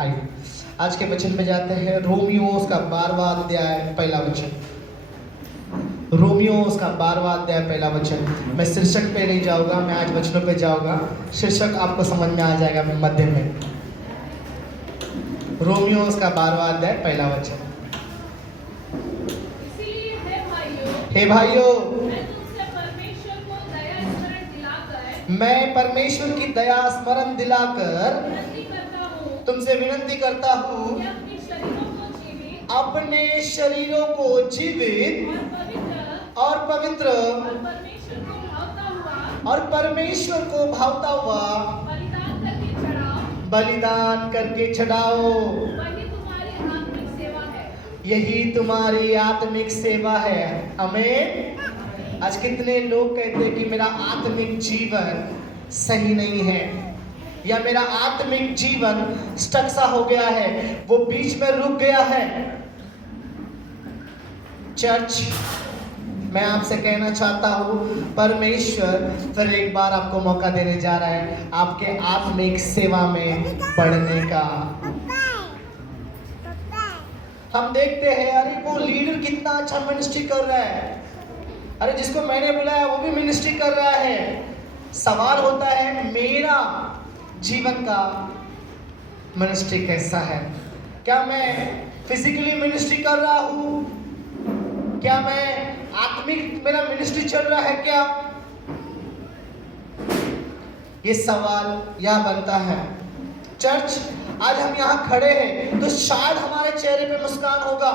आइए आज के वचन में जाते हैं। रोमियो उसका 12वां अध्याय पहला वचन। रोमियो उसका 12वां अध्याय पहला वचन। मैं शीर्षक पे नहीं जाऊंगा, मैं आज वचनों पे जाऊंगा। शीर्षक आपको समझ में आ जाएगा मध्य में। रोमियो उसका 12वां अध्याय पहला वचन। हे भाइयों, मैं परमेश्वर की दया स्मरण दिलाकर तुमसे विनती करता हूँ, अपने शरीरों को जीवित और पवित्र और परमेश्वर को भावता हुआ बलिदान करके चढ़ाओ। यही तुम्हारी आत्मिक सेवा है। आमीन। आज कितने लोग कहते हैं कि मेरा आत्मिक जीवन सही नहीं है, या मेरा आत्मिक जीवन स्टक सा हो गया है, वो बीच में रुक गया है। चर्च, मैं आपसे कहना चाहता हूँ, परमेश्वर फिर एक बार आपको मौका देने जा रहा है आपके आत्मिक सेवा में बढ़ने का। हम देखते हैं, अरे वो लीडर कितना अच्छा मिनिस्ट्री कर रहा है, अरे जिसको मैंने बुलाया वो भी मिनिस्ट्री कर रहा है। सवाल होता है, मेरा जीवन का मिनिस्ट्री कैसा है? क्या मैं फिजिकली मिनिस्ट्री कर रहा हूँ? क्या मैं आत्मिक मेरा मिनिस्ट्री चल रहा है क्या? ये सवाल यहाँ बनता है। चर्च, आज हम यहाँ खड़े हैं तो शायद हमारे चेहरे पे मुस्कान होगा,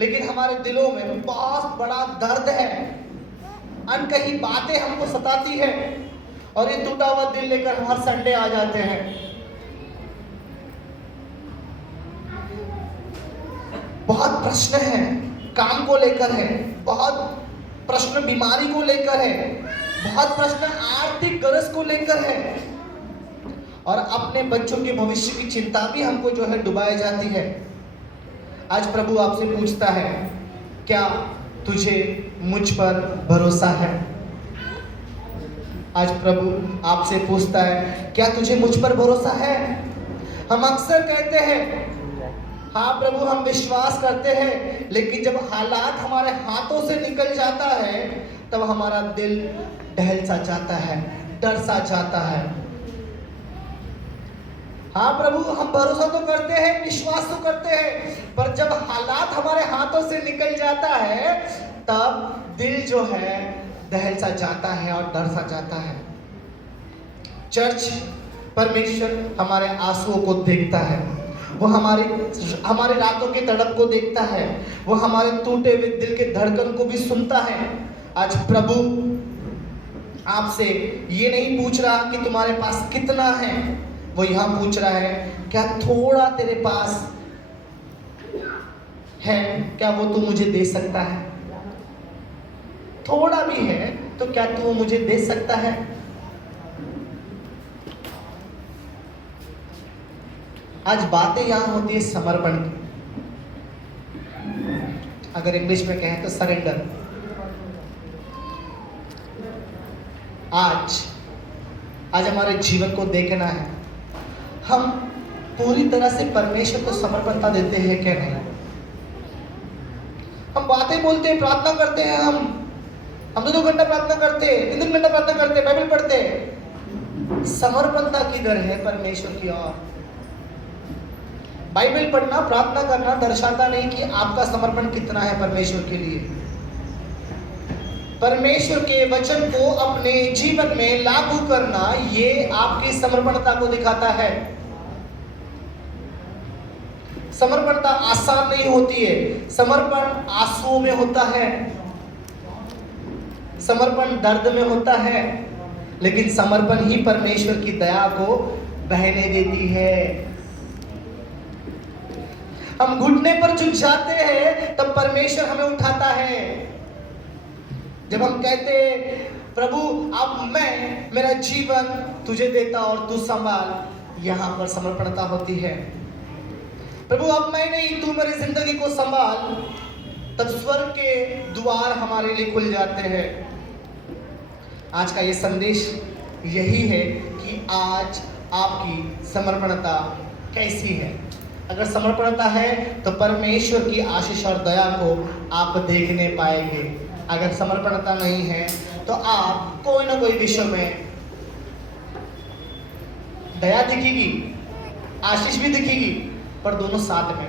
लेकिन हमारे दिलों में बहुत बड़ा दर्द है। अनकही बातें हमको सताती है और ये टूटा हुआ दिल लेकर हम हर संडे आ जाते हैं। बहुत प्रश्न है, काम को लेकर है, बहुत प्रश्न बीमारी को लेकर है, बहुत प्रश्न आर्थिक गरज को लेकर है, और अपने बच्चों के भविष्य की चिंता भी हमको जो है डुबाई जाती है। आज प्रभु आपसे पूछता है, क्या तुझे मुझ पर भरोसा है? आज प्रभु आपसे पूछता है, क्या तुझे मुझ पर भरोसा है? हम अक्सर कहते हैं, हाँ प्रभु हम विश्वास करते हैं, लेकिन जब हालात हमारे हाथों से निकल जाता है तब हमारा दिल दहल सा जाता है, डर सा जाता है। हाँ प्रभु हम भरोसा तो करते हैं, विश्वास तो करते हैं, पर जब हालात हमारे हाथों से निकल जाता है तब दिल जो है दहल सा जाता है और डर सा जाता है। चर्च, परमेश्वर हमारे आंसुओं को देखता है, वो हमारे रातों की तड़प को देखता है, वो हमारे टूटे हुए दिल के धड़कन को भी सुनता है। आज प्रभु आपसे ये नहीं पूछ रहा कि तुम्हारे पास कितना है, वो यहाँ पूछ रहा है, क्या थोड़ा तेरे पास है? क्या वो तू मुझे दे सकता है? थोड़ा भी है तो क्या तू मुझे दे सकता है? आज बातें यहां होती है समर्पण की, अगर इंग्लिश में कहें तो सरेंडर। आज हमारे जीवन को देखना है, हम पूरी तरह से परमेश्वर को समर्पणता देते हैं क्या नहीं? हम बातें बोलते हैं, प्रार्थना करते हैं, हम 2 घंटा प्रार्थना करते हैं, 3 घंटा प्रार्थना करते हैं, बाइबल पढ़ते हैं। समर्पणता किधर है परमेश्वर की ओर? बाइबल पढ़ना, प्रार्थना करना दर्शाता नहीं कि आपका समर्पण कितना है परमेश्वर के लिए। परमेश्वर के वचन को अपने जीवन में लागू करना, ये आपकी समर्पणता को दिखाता है। समर्पणता आसान नहीं होती है, समर्पण आंसुओं में होता है, समर्पण दर्द में होता है, लेकिन समर्पण ही परमेश्वर की दया को बहने देती है। हम घुटने पर झुक जाते हैं तब परमेश्वर हमें उठाता है। जब हम कहते प्रभु अब मैं मेरा जीवन तुझे देता और तू संभाल, यहाँ पर समर्पणता होती है। प्रभु अब मैं नहीं, तू मेरी जिंदगी को संभाल, तब स्वर्ग के द्वार हमारे लिए खुल जाते हैं। आज का ये संदेश यही है कि आज आपकी समर्पणता कैसी है। अगर समर्पणता है तो परमेश्वर की आशीष और दया को आप देखने पाएंगे। अगर समर्पणता नहीं है तो आप कोई ना कोई विषय में दया दिखेगी, आशीष भी दिखेगी, पर दोनों साथ में।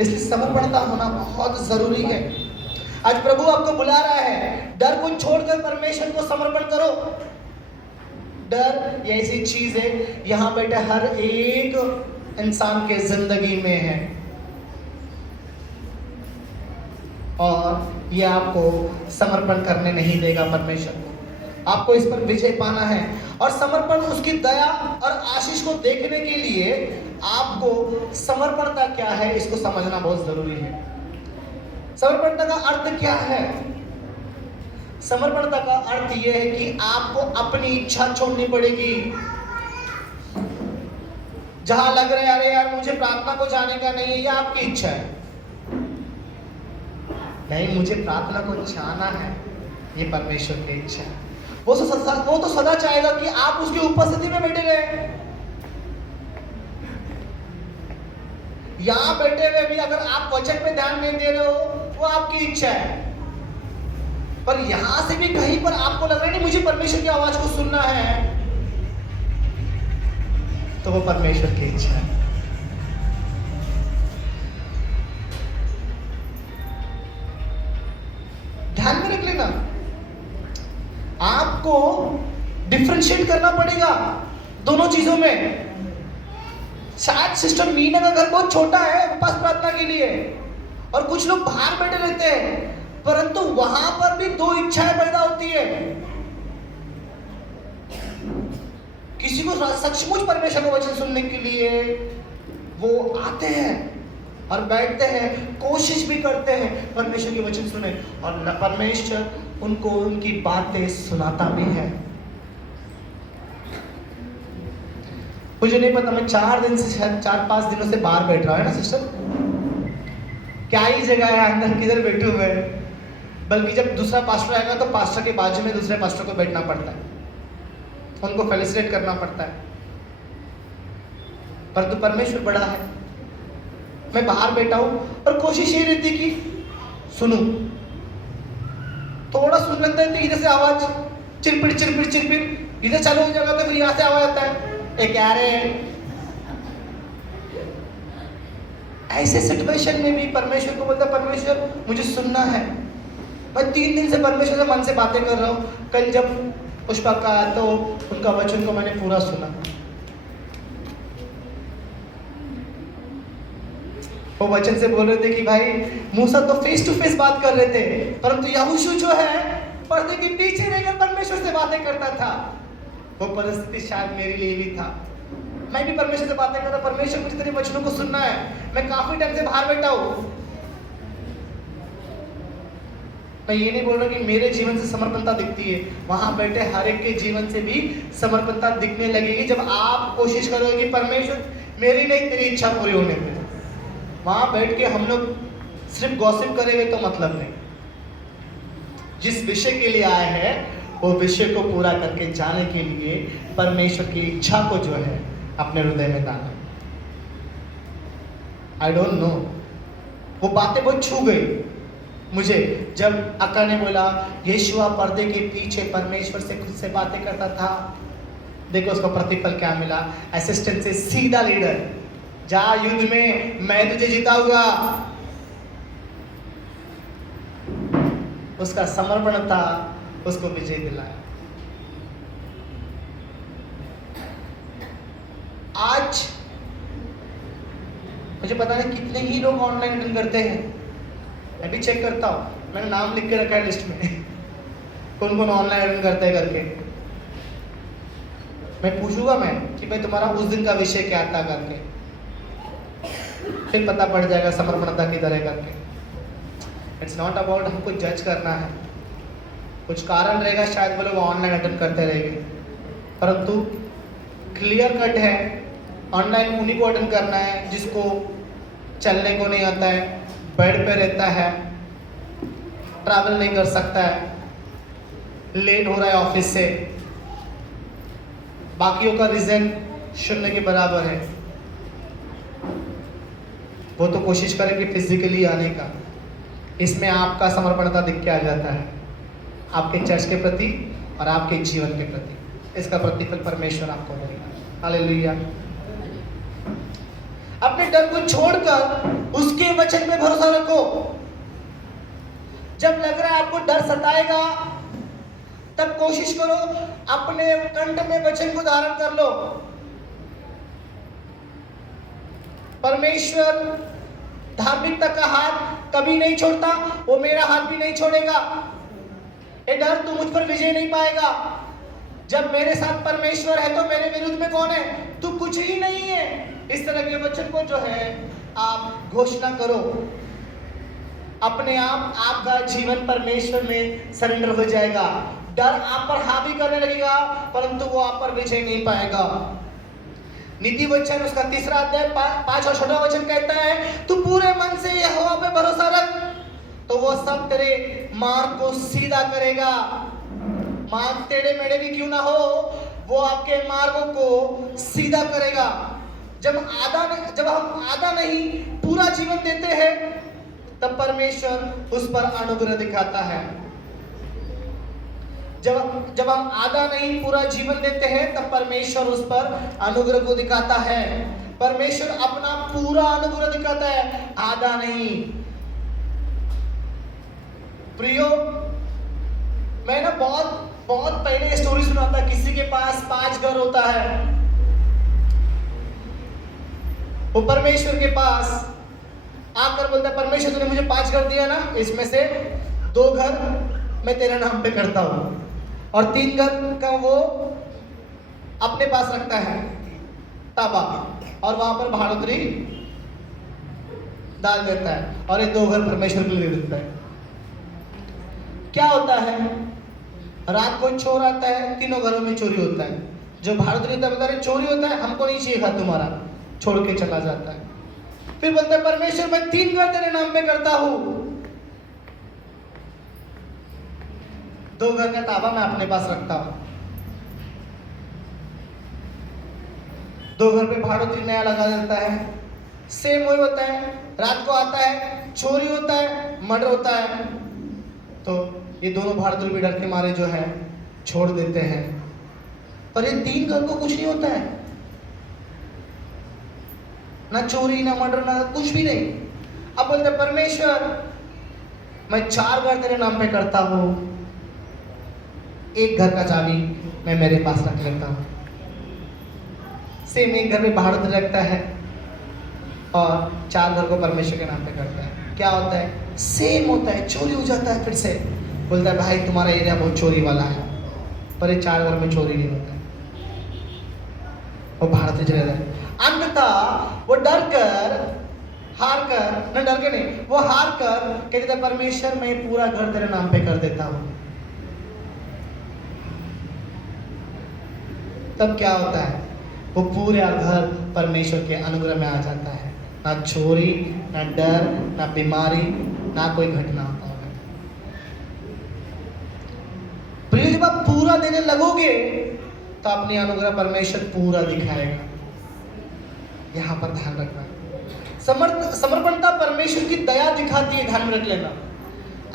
इसलिए समर्पणता होना बहुत जरूरी है। आज प्रभु आपको बुला रहा है, डर को छोड़कर परमेश्वर को समर्पण करो। डर ये ऐसी चीज है, यहां बैठे हर एक इंसान के जिंदगी में है, और ये आपको समर्पण करने नहीं देगा परमेश्वर को। आपको इस पर विजय पाना है, और समर्पण उसकी दया और आशीष को देखने के लिए आपको समर्पणता क्या है इसको समझना बहुत जरूरी है। समर्पणता का अर्थ क्या है? समर्पणता का अर्थ यह है कि आपको अपनी इच्छा छोड़नी पड़ेगी। जहां लग रहा है अरे यार मुझे प्रार्थना को जाने का नहीं है, ये आपकी इच्छा है। नहीं, मुझे प्रार्थना को जाना है, ये परमेश्वर की इच्छा है। वो तो सदा चाहेगा कि आप उसकी उपस्थिति में बैठे रहे। यहां बैठे हुए भी अगर आप वचन पे ध्यान नहीं दे रहे हो, वो आपकी इच्छा है। पर यहां से भी कहीं पर आपको लग रहा है नहीं मुझे परमेश्वर की आवाज को सुनना है, तो वो परमेश्वर की इच्छा है। ध्यान में रख लेना, आपको डिफरेंशिएट करना पड़ेगा दोनों चीजों में। शायद सिस्टर मीना का घर बहुत छोटा है उपास प्रार्थना के लिए, और कुछ लोग बाहर बैठे रहते हैं, परंतु वहां पर भी दो इच्छाएं पैदा होती है। किसी को सचमुच परमेश्वर का वचन सुनने के लिए वो आते हैं और बैठते हैं, कोशिश भी करते हैं परमेश्वर के वचन सुने, और परमेश्वर उनको उनकी बातें सुनाता भी है। मुझे नहीं पता, मैं 4 दिन से शायद 4-5 दिनों से बाहर बैठ रहा है ना सिस्टर, क्या ही जगह है अंदर, किधर बैठूं मैं। बल्कि जब दूसरा पास्टर आएगा तो पास्टर के बाजू में दूसरे पास्टर को बैठना पड़ता है, उनको फेलिसिटेट करना पड़ता है। परंतु परमेश्वर बड़ा है। मैं बाहर बैठा हूं और कोशिश ये रहती कि सुनूं, थोड़ा सुन लेते हैं तो इधर से आवाज चिरपिड़ चिरपिड़ चिरपिड़, इधर चालू हो जाएगा तो फिर यहां से आवाज आता है एक यारे। ऐसे सिचुएशन में भी परमेश्वर को बोलता परमेश्वर मुझे सुनना है। मैं 3 दिन से परमेश्वर से मन से बातें कर रहा हूं। कल जब पुष्पा का तो उनका वचन को मैंने पूरा सुना, वो वचन से बोल रहे थे कि भाई मूसा तो फेस टू फेस बात कर रहे थे, परंतु यहोशू जो है पर्दे के पीछे रहकर परमेश्वर से बातें करता था। वो परिस्थिति शायद मेरे लिए भी था। मैं भी परमेश्वर से बातें कर रहा, परमेश्वर मुझे तेरे वचनों को सुनना है। मैं काफी टाइम से बाहर बैठा हूं। मैं ये नहीं बोल रहा कि मेरे जीवन से समर्पणता दिखती है, वहां बैठे हर एक के जीवन से भी समर्पणता दिखने लगेगी जब आप कोशिश करोगे कि परमेश्वर मेरी नहीं तेरी इच्छा पूरी होने में। वहां बैठ के हम लोग सिर्फ गॉसिप करेंगे तो मतलब नहीं। जिस विषय के लिए आए हैं वो विषय को पूरा करके जाने के लिए परमेश्वर की इच्छा को जो है अपने हृदय में डालना। आई डोंट नो, वो बातें बहुत छू गई मुझे जब अक्का ने बोला यीशुआ पर्दे के पीछे परमेश्वर से खुद से बातें करता था। देखो उसका प्रतिफल क्या मिला, असिस्टेंट से सीधा लीडर, जा युद्ध में मैं तुझे जिताऊंगा। उसका समर्पण था, उसको विजय दिलाया। आज मुझे पता नहीं कितने ही लोग ऑनलाइन अटेंड करते हैं, मैं भी चेक करता हूँ, मैंने नाम लिख के रखा है लिस्ट में कौन कौन ऑनलाइन अटेंड करते हैं करके। मैं पूछूंगा मैं कि भाई तुम्हारा उस दिन का विषय क्या था करके, फिर पता पड़ जाएगा समर्पणता की तरह करके। इट्स नॉट अबाउट हमको जज करना है, कुछ कारण रहेगा शायद वो लोग ऑनलाइन अटेंड करते रहेंगे, परंतु क्लियर कट है ऑनलाइन उन्हीं को अटेंड करना है जिसको चलने को नहीं आता है, बेड पे रहता है, ट्रैवल नहीं कर सकता है, लेट हो रहा है ऑफिस से, बाकियों का रीजन शून्य के बराबर है। वो तो कोशिश करेंगे फिजिकली आने का। इसमें आपका समर्पणता दिख के आ जाता है, आपके चर्च के प्रति और आपके जीवन के प्रति। इसका प्रतिफल परमेश्वर आपको देगा। हालेलुया। अपने डर को छोड़कर उसके वचन में भरोसा रखो। जब लग रहा है आपको डर सताएगा, तब कोशिश करो अपने कंठ में वचन को धारण कर लो। परमेश्वर धार्मिकता का हाथ कभी नहीं छोड़ता, वो मेरा हाथ भी नहीं छोड़ेगा। ये डर तू मुझ पर विजय नहीं पाएगा। जब मेरे साथ परमेश्वर है तो मेरे विरुद्ध में कौन है? तू कुछ ही नहीं है। इस तरह के वचन को जो है आप घोषणा करो। अपने आप आपका जीवन परमेश्वर में सरेंडर हो जाएगा। डर आप पर हावी करने लगेगा, परंतु वो आप पर विजय नहीं पाएगा। नीति वचन उसका 3 अध्याय 5 और 6 वचन कहता है, तू पूरे मन से यहोवा पे भरोसा रख तो वो सब तेरे मार्ग को सीधा करेगा। मार्ग टेढ़े मेढ़े भी क्यों ना हो, वो आपके मार्गों को सीधा करेगा। जब हम आधा नहीं पूरा जीवन देते हैं, तब परमेश्वर उस पर अनुग्रह दिखाता है। जब हम आधा नहीं पूरा जीवन देते हैं, तब परमेश्वर उस पर अनुग्रह को दिखाता है। परमेश्वर अपना पूरा अनुग्रह दिखाता है, आधा नहीं। प्रियो, मैं ना बहुत पहले स्टोरी सुना था। किसी के पास 5 घर होता है। वो परमेश्वर के पास आकर बोलता है, परमेश्वर तूने मुझे 5 घर दिया ना, इसमें से 2 घर मैं तेरे नाम पे करता हूं और 3 घर का वो अपने पास रखता है ताबा, और वहां पर भाड़ोतरी डाल देता है, और ये 2 घर परमेश्वर के लिए दे देता है। क्या होता है? रात को चोर आता है, तीनों घरों में चोरी होता है। जो भाड़ोतरी बोलता है चोरी होता है, हमको नहीं चाहिए घर तुम्हारा, छोड़ के चला जाता है। फिर बोलता है, परमेश्वर मैं 3 घर तेरे नाम पे करता हूं, 2 घर का ताबा मैं अपने पास रखता हूं। 2 घर पे भाड़ोतरी नया लगा देता है। सेम वही होता है, रात को आता है, चोरी होता है, मर्डर होता है, तो ये दोनों भाड़ोतरी भी डर के मारे जो है छोड़ देते हैं। पर ये 3 घर को कुछ नहीं होता है, ना चोरी ना मर्डर ना कुछ भी नहीं। अब बोलते परमेश्वर मैं 4 घर तेरे नाम पे करता हूं, 1 घर का चाबी मैं मेरे पास रख लेता हूं। सेम 1 घर में भाड़ोतरी रखता है और 4 घर को परमेश्वर के नाम पे करता है। क्या होता है? सेम होता है, चोरी हो जाता है। फिर से बोलता है भाई तुम्हारा एरिया बहुत चोरी वाला है, पर ये 4 घर में चोरी नहीं होता है। वो भाड़ोतरी चले जाए। अंततः वो डर कर हार कर, न डर के नहीं, वो हार कर कहते थे परमेश्वर मैं पूरा घर तेरे नाम पे कर देता हूं। तब क्या होता है? वो पूरा घर परमेश्वर के अनुग्रह में आ जाता है। ना चोरी, ना डर, ना बीमारी, ना कोई घटना होता होगा। प्रिय, जब आप पूरा देने लगोगे तो अपनी अनुग्रह परमेश्वर पूरा दिखाएगा। यहां पर ध्यान रखना। समर्पणता परमेश्वर की दया दिखाती है, ध्यान में रख लेना।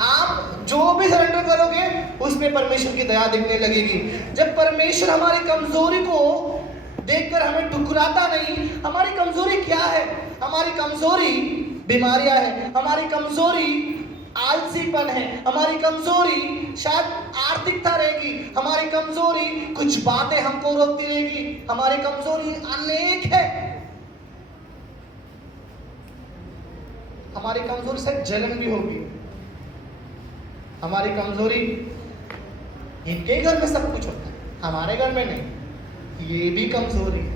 आप जो भी सरेंडर करोगे उसमें परमेश्वर की दया दिखने लगेगी। जब परमेश्वर हमारी कमजोरी को देखकर हमें ठुकराता नहीं। हमारी कमजोरी क्या है? हमारी कमजोरी बीमारियां है, हमारी कमजोरी आलसीपन है, हमारी कमजोरी शायद आर्थिकता रहेगी, हमारी कमजोरी कुछ बातें हमको रोकती रहेगी, हमारी कमजोरी अनेक है। हमारी कमजोरी से जलन भी होगी। हमारी कमजोरी, इनके घर में सब कुछ होता है, हमारे घर में नहीं, ये भी कमजोरी है।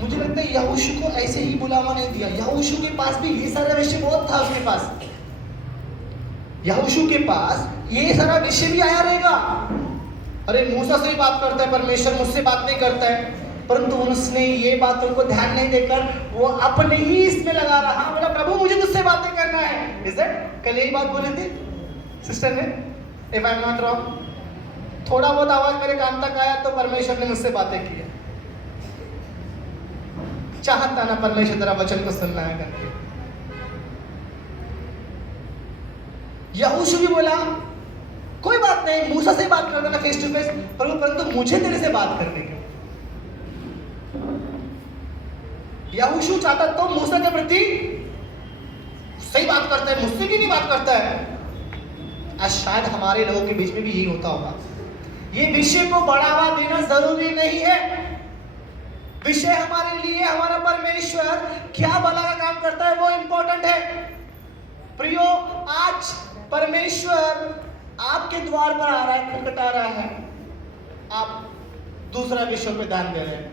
मुझे लगता है यहोशू को ऐसे ही बुलावा नहीं दिया। यहोशू के पास भी ये सारा विषय बहुत था। उसके पास, यहोशू के पास ये सारा विषय भी आया रहेगा। अरे मूसा से ही बात करता है परमेश्वर, मुझसे बात नहीं करता है। परंतु उसने ये बातों को ध्यान नहीं देकर वो अपने ही इसमें लगा रहा। हाँ बोला प्रभु मुझे तुझसे बातें करना है। Is that? कल यही बात बोली थी सिस्टर ने, if I am not wrong, थोड़ा बहुत आवाज मेरे कान तक आया तो परमेश्वर ने मुझसे बातें की है। चाहता ना परमेश्वर तेरा वचन को सुनना है करके। यहोशू भी बोला कोई बात नहीं, मूसा से बात कर देना फेस टू फेस, परंतु मुझे तेरे से बात करने की। यहोशू चाहता तो मूसा के प्रति सही बात करता है, मुझसे भी नहीं बात करता है। आज शायद हमारे लोगों के बीच में भी यही होता होगा। ये विषय को बढ़ावा देना जरूरी नहीं है। विषय हमारे लिए हमारा परमेश्वर क्या भला का काम करता है वो इंपॉर्टेंट है। प्रियो, आज परमेश्वर आपके द्वार पर आ रहा है, खटखटा रहा है, आप दूसरा विषय पे ध्यान दे रहे हैं।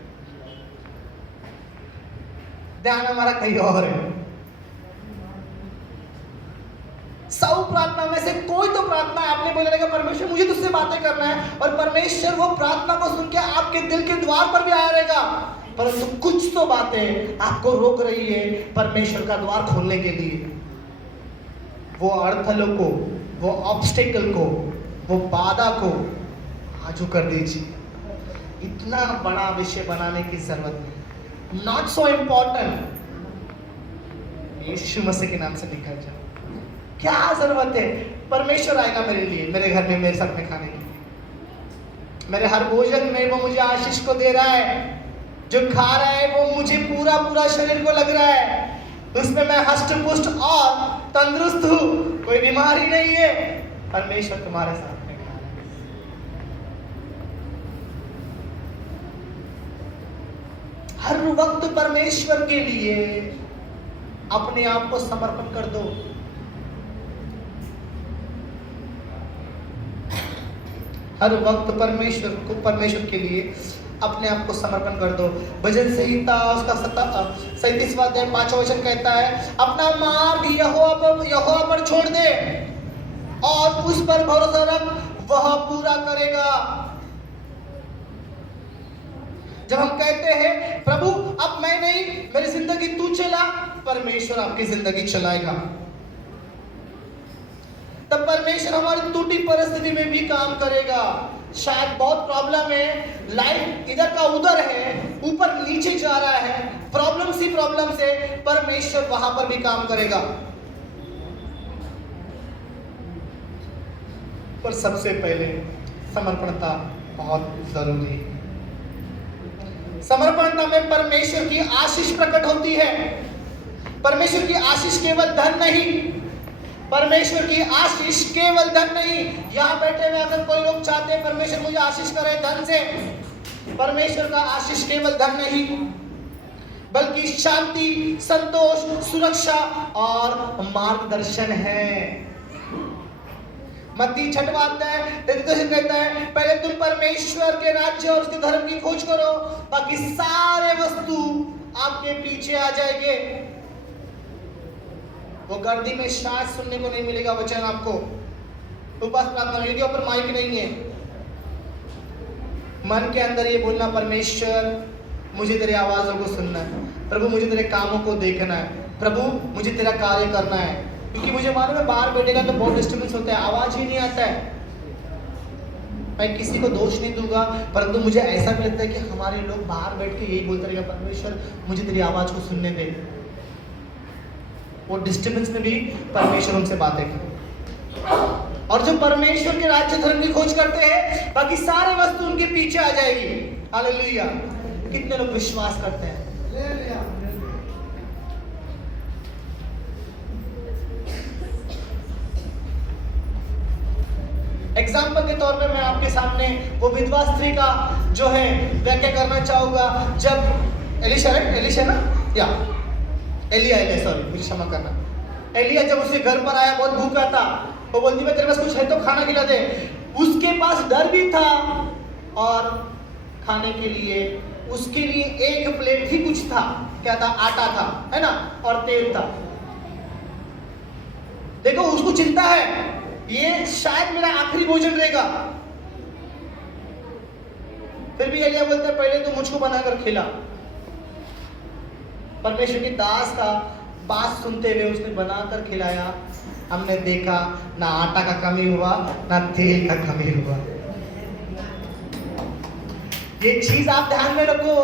ध्यान हमारा कहीं और है। 100 प्रार्थना में से कोई तो प्रार्थना आपने बोला रहेगा परमेश्वर मुझे तुझसे बातें करना है, और परमेश्वर वो प्रार्थना को सुन के आपके दिल के द्वार पर भी आया रहेगा, परंतु कुछ तो बातें आपको रोक रही है परमेश्वर का द्वार खोलने के लिए। वो अड़थलों को, वो ऑब्स्टेकल को, वो बाधा को आजू कर दीजिए। इतना बड़ा विषय बनाने की जरूरत नहीं, नॉट सो इम्पोर्टेंट। यीशु मसीह के नाम से निकल जाओ। क्या जरूरत है? परमेश्वर आएगा मेरे लिए, मेरे घर में मेरे साथ में खाने के लिए। मेरे हर भोजन में वो मुझे आशीष को दे रहा है। जो खा रहा है वो मुझे पूरा पूरा शरीर को लग रहा है, उसमें मैं हष्ट पुष्ट और तंदुरुस्त हूँ, कोई बीमारी नहीं है। परमेश्वर तुम्हारे साथ में खा रहा है। हर वक्त परमेश्वर के लिए अपने आप को समर्पण कर दो। हर वक्त परमेश्वर के लिए अपने आप को समर्पण कर दो। भजन संहिता उसका 37वां अध्याय 5वां वचन कहता है, अपना मार्ग यहोवा पर छोड़ दे और उस पर भरोसा रख, वह पूरा करेगा। जब हम कहते हैं प्रभु अब मैं नहीं, मेरी जिंदगी तू चला, परमेश्वर आपकी जिंदगी चलाएगा। तब परमेश्वर हमारी टूटी परिस्थिति में भी काम करेगा। शायद बहुत प्रॉब्लम है, लाइफ इधर का उधर है, ऊपर नीचे जा रहा है, प्रॉब्लम से परमेश्वर वहां पर भी काम करेगा। पर सबसे पहले समर्पणता बहुत जरूरी है। समर्पणता में परमेश्वर की आशीष प्रकट होती है। परमेश्वर की आशीष केवल धन नहीं, परमेश्वर की आशीष केवल धन नहीं। यहाँ बैठे हुए अगर कोई लोग चाहते हैं परमेश्वर मुझे आशीष करे धन से, परमेश्वर का आशीष केवल धन नहीं बल्कि शांति, संतोष, सुरक्षा और मार्गदर्शन है। मत्ती 6वां अध्याय 33 कहता है, पहले तुम परमेश्वर के राज्य और उसके धर्म की खोज करो, बाकी सारे वस्तु आपके पीछे आ जाएंगे। वो गर्दी में शायद सुनने को नहीं मिलेगा वचन आपको, उपवास प्रार्थना के ऊपर माइक नहीं है। मन के अंदर ये बोलना, परमेश्वर मुझे तेरी आवाज़ों को सुनना है, प्रभु मुझे तेरे कामों को देखना है, प्रभु मुझे तेरा कार्य करना है। क्योंकि मुझे मालूम है बाहर बैठेगा तो बहुत डिस्टर्बेंस होता है, आवाज़ ही नहीं आता है। मैं किसी को दोष नहीं दूंगा, परंतु मुझे ऐसा भी लगता है कि हमारे लोग बाहर बैठ के यही बोलते रहेगा, परमेश्वर मुझे तेरी आवाज़ को सुनने दे। वो डिस्टर्बेंस में भी परमेश्वर उनसे बातें करे। और जो परमेश्वर के राज्य धर्म की खोज करते हैं, बाकी सारे वस्तु उनके पीछे आ जाएगी। हालेलुया। कितने लोग विश्वास करते हैं? एग्जाम्पल के तौर पे मैं आपके सामने वो विधवा स्त्री का जो है व्याख्या करना चाहूंगा। जब एलिशा ना या एलिया सॉरी मुझे क्षमा करना, एलिया जब उसके घर पर आया, बहुत भूखा था, वो बोलती है तेरे पास कुछ है तो खाना खिला दे। उसके पास डर भी था और खाने के लिए उसके लिए एक प्लेट ही कुछ था, क्या था? आटा था, है ना, और तेल था। देखो उसको चिंता है ये शायद मेरा आखिरी भोजन रहेगा। फिर भी एलिया बोलते पहले तो मुझको बनाकर खिला। परमेश्वर के दास का बात सुनते हुए उसने बनाकर खिलाया। हमने देखा ना आटा का कमी हुआ ना तेल का कमी हुआ। ये चीज आप ध्यान में रखो।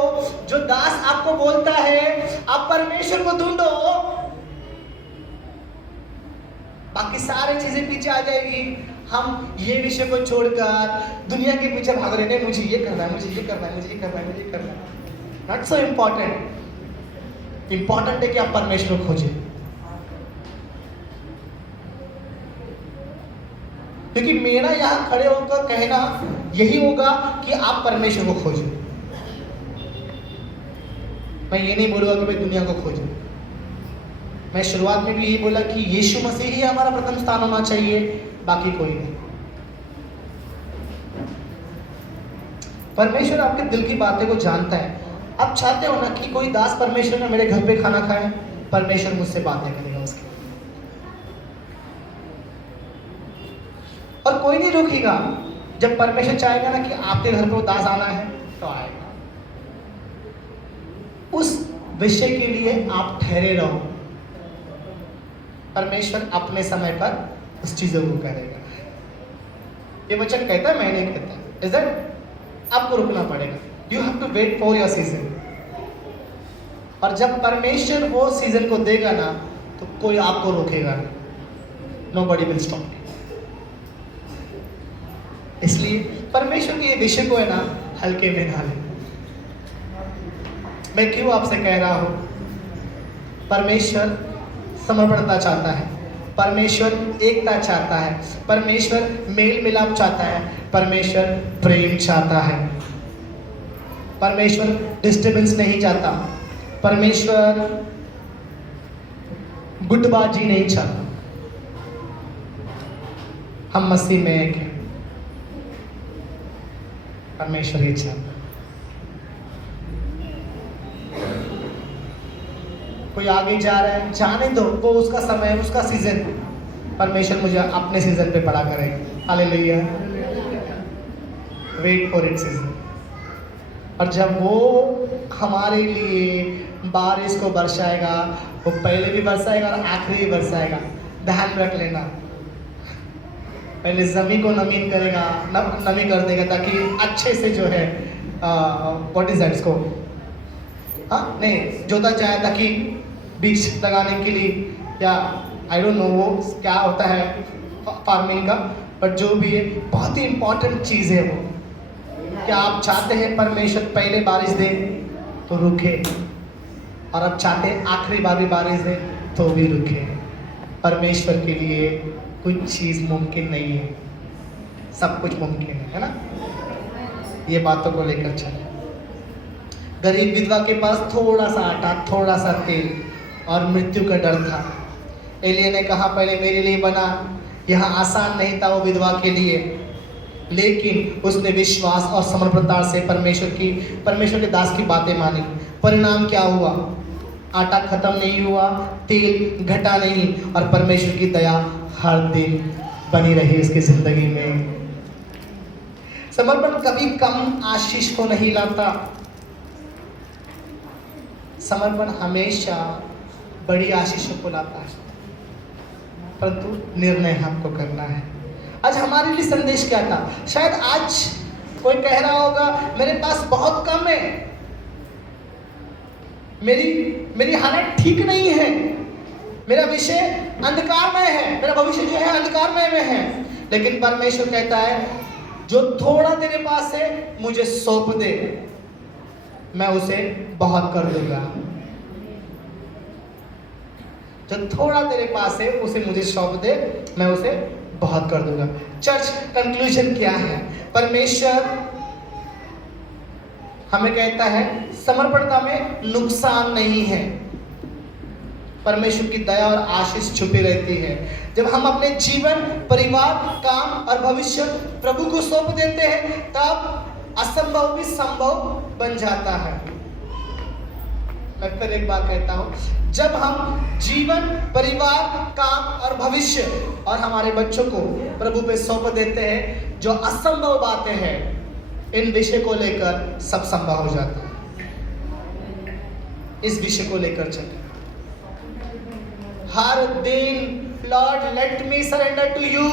जो दास आपको बोलता है आप परमेश्वर को ढूंढो, बाकी सारी चीजें पीछे आ जाएगी। हम ये विषय को छोड़कर दुनिया के पीछे भाग रहे हैं, मुझे ये करना है, मुझे ये करना है, मुझे ये करना है, मुझे ये करना है। Not so important. इम्पोर्टेंट है कि आप परमेश्वर को खोजें, क्योंकि मेरा यहाँ खड़े होकर कहना यही होगा कि आप परमेश्वर को खोजें। मैं ये नहीं बोलूंगा कि भाई दुनिया को खोजें। मैं शुरुआत में भी यही बोला कि यीशु मसीह ही हमारा प्रथम स्थान होना चाहिए, बाकी कोई नहीं। परमेश्वर आपके दिल की बातें को जानता है। आप चाहते हो ना कि कोई दास परमेश्वर ने मेरे घर पे खाना खाए, परमेश्वर मुझसे बातें करेगा उसके, और कोई नहीं रोकेगा। जब परमेश्वर चाहेगा ना कि आपके घर पे वो दास आना है तो आएगा। उस विषय के लिए आप ठहरे रहो, परमेश्वर अपने समय पर उस चीजों को करेगा। ये वचन कहता है, मैं नहीं कहता। इज दैट आपको रुकना पड़ेगा। You have to wait for your season. और जब परमेश्वर वो सीजन को देगा ना तो कोई आपको रोकेगा नहीं। Nobody will stop. इसलिए परमेश्वर के ये विषय को है ना हल्के में ना ले। मैं क्यों आपसे कह रहा हूं? परमेश्वर समर्पणता चाहता है, परमेश्वर एकता चाहता है, परमेश्वर मेल मिलाप चाहता है, परमेश्वर प्रेम चाहता है, परमेश्वर डिस्टर्बेंस नहीं चाहता, परमेश्वर गुटबाजी नहीं चाहता। हम मसीह में एक हैं, परमेश्वर ही चाहता। कोई आगे जा रहा है, जाने दो, वो उसका समय है, उसका सीजन। परमेश्वर मुझे अपने सीजन पे पड़ा करेगा। Hallelujah. Wait for it season. और जब वो हमारे लिए बारिश को बरसाएगा, वो पहले भी बरसाएगा और आखिरी भी बरसाएगा। ध्यान रख लेना, पहले जमीन को नमी करेगा, नमी कर देगा ताकि अच्छे से जो है व्हाट इज दैट इसको नहीं जोता जाए, ताकि बीज लगाने के लिए, या आई डोंट नो वो क्या होता है फार्मिंग का, बट जो भी है बहुत ही इम्पोर्टेंट चीज़ है वो। क्या आप चाहते हैं परमेश्वर पहले बारिश दे तो रुके, और अब चाहते हैं आखिरी बार भी बारिश दे तो भी रुके। परमेश्वर के लिए कुछ चीज़ मुमकिन नहीं है, सब कुछ मुमकिन है ना। ये बातों को लेकर चले। गरीब विधवा के पास थोड़ा सा आटा, थोड़ा सा तेल और मृत्यु का डर था। एलिया ने कहा पहले मेरे लिए बना। यहाँ आसान नहीं था वो विधवा के लिए, लेकिन उसने विश्वास और समर्पणता से परमेश्वर के दास की बातें मानी। परिणाम क्या हुआ? आटा खत्म नहीं हुआ, तेल घटा नहीं, और परमेश्वर की दया हर दिन बनी रही उसकी जिंदगी में। समर्पण कभी कम आशीष को नहीं लाता, समर्पण हमेशा बड़ी आशीषों को लाता है, परंतु निर्णय हमको करना है। आज हमारे लिए संदेश क्या था? शायद आज कोई कह रहा होगा मेरे पास बहुत कम है, मेरी हालत ठीक नहीं है, मेरा विषय अंधकारमय है, मेरा भविष्य जो है अंधकारमय में है। लेकिन परमेश्वर कहता है जो थोड़ा तेरे पास है मुझे सौंप दे, मैं उसे बहुत कर दूंगा। जो थोड़ा तेरे पास है उसे मुझे सौंप दे, मैं उसे बहुत कर दूंगा। चर्च, कंक्लूजन क्या है? परमेश्वर हमें कहता है समर्पणता में नुकसान नहीं है, परमेश्वर की दया और आशीष छुपी रहती है। जब हम अपने जीवन, परिवार, काम और भविष्य प्रभु को सौंप देते हैं तब असंभव भी संभव बन जाता है। मैं फिर एक बार कहता हूँ, जब हम जीवन, परिवार, काम और भविष्य और हमारे बच्चों को प्रभु पे सौंप देते हैं, जो असंभव बातें हैं इन विषय को लेकर सब संभव हो जाता है। इस विषय को लेकर चले। हर दिन lord let me surrender to you.